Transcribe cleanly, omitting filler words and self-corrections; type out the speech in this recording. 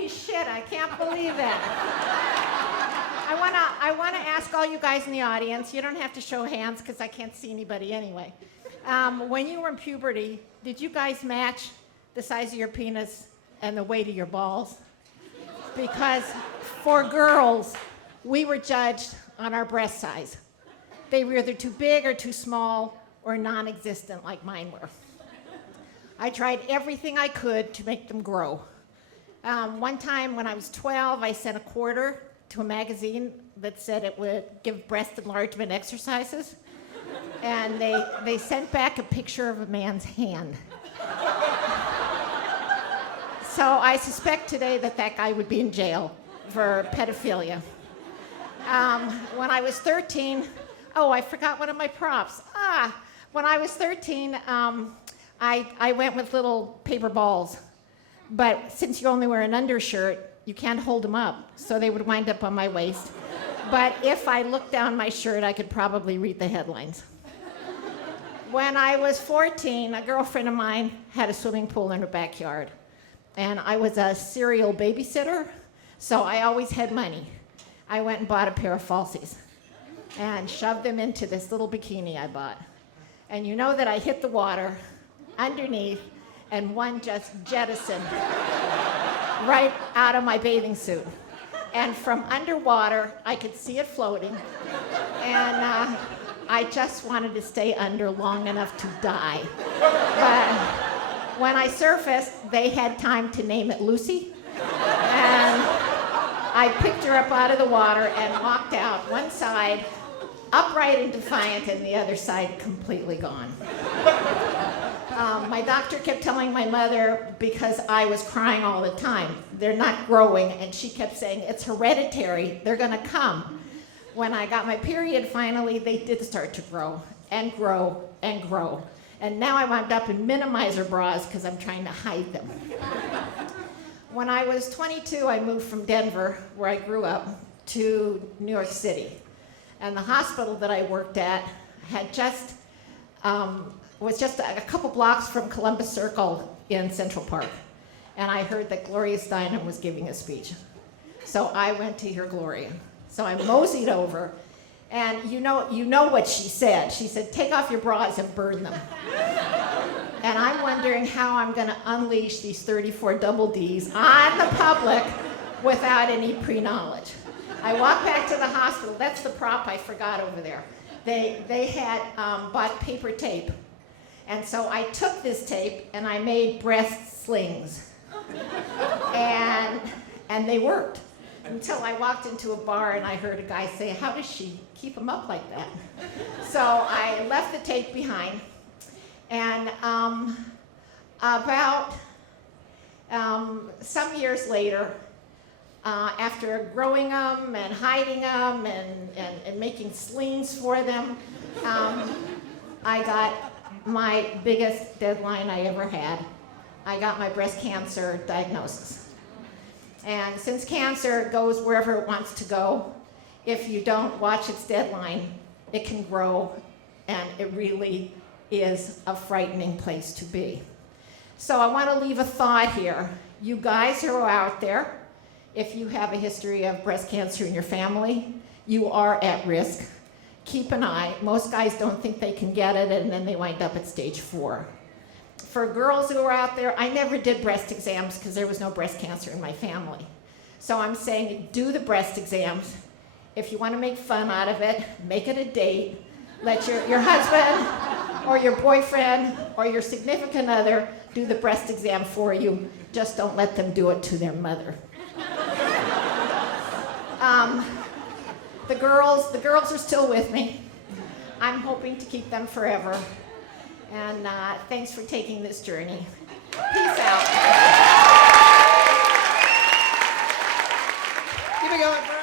Holy shit, I can't believe that. I wanna ask all you guys in the audience, you don't have to show hands because I can't see anybody anyway. When you were in puberty, did you guys match the size of your penis and the weight of your balls? Because for girls, we were judged on our breast size. They were either too big or too small or non-existent like mine were. I tried everything I could to make them grow. One time when I was 12, I sent a quarter to a magazine that said it would give breast enlargement exercises. And they sent back a picture of a man's hand. So I suspect today that guy would be in jail for pedophilia. When I was 13, I forgot one of my props. When I was 13, I went with little paper balls. But since you only wear an undershirt, you can't hold them up, so they would wind up on my waist. But if I looked down my shirt, I could probably read the headlines. When I was 14, a girlfriend of mine had a swimming pool in her backyard. And I was a serial babysitter, so I always had money. I went and bought a pair of falsies and shoved them into this little bikini I bought. And you know that I hit the water underneath, and one just jettisoned right out of my bathing suit. And from underwater, I could see it floating. And I just wanted to stay under long enough to die. But when I surfaced, they had time to name it Lucy. And I picked her up out of the water and walked out one side, upright and defiant, and the other side completely gone. My doctor kept telling my mother, because I was crying all the time, they're not growing, and she kept saying, it's hereditary, they're gonna come. When I got my period finally, they did start to grow and grow and grow. And now I wound up in minimizer bras because I'm trying to hide them. When I was 22, I moved from Denver, where I grew up, to New York City. And the hospital that I worked at had was just a couple blocks from Columbus Circle in Central Park. And I heard that Gloria Steinem was giving a speech. So I went to hear Gloria. So I moseyed over, and you know what she said. She said, take off your bras and burn them. And I'm wondering how I'm gonna unleash these 34 double Ds on the public without any pre-knowledge. I walked back to the hospital. That's the prop I forgot over there. They had bought paper tape. And so I took this tape and I made breast slings. And they worked. Until I walked into a bar and I heard a guy say, how does she keep them up like that? So I left the tape behind. And about some years later, after growing them and hiding them and making slings for them, I got my biggest deadline I ever had. I got my breast cancer diagnosis. And since cancer goes wherever it wants to go, if you don't watch its deadline, it can grow, and it really is a frightening place to be. So I want to leave a thought here. You guys who are out there, if you have a history of breast cancer in your family, you are at risk. Keep an eye. Most guys don't think they can get it, and then they wind up at stage 4. For girls who are out there, I never did breast exams because there was no breast cancer in my family. So I'm saying do the breast exams. If you want to make fun out of it, make it a date. Let your husband or your boyfriend or your significant other do the breast exam for you. Just don't let them do it to their mother. The girls are still with me. I'm hoping to keep them forever. And thanks for taking this journey. Peace out. Keep it going.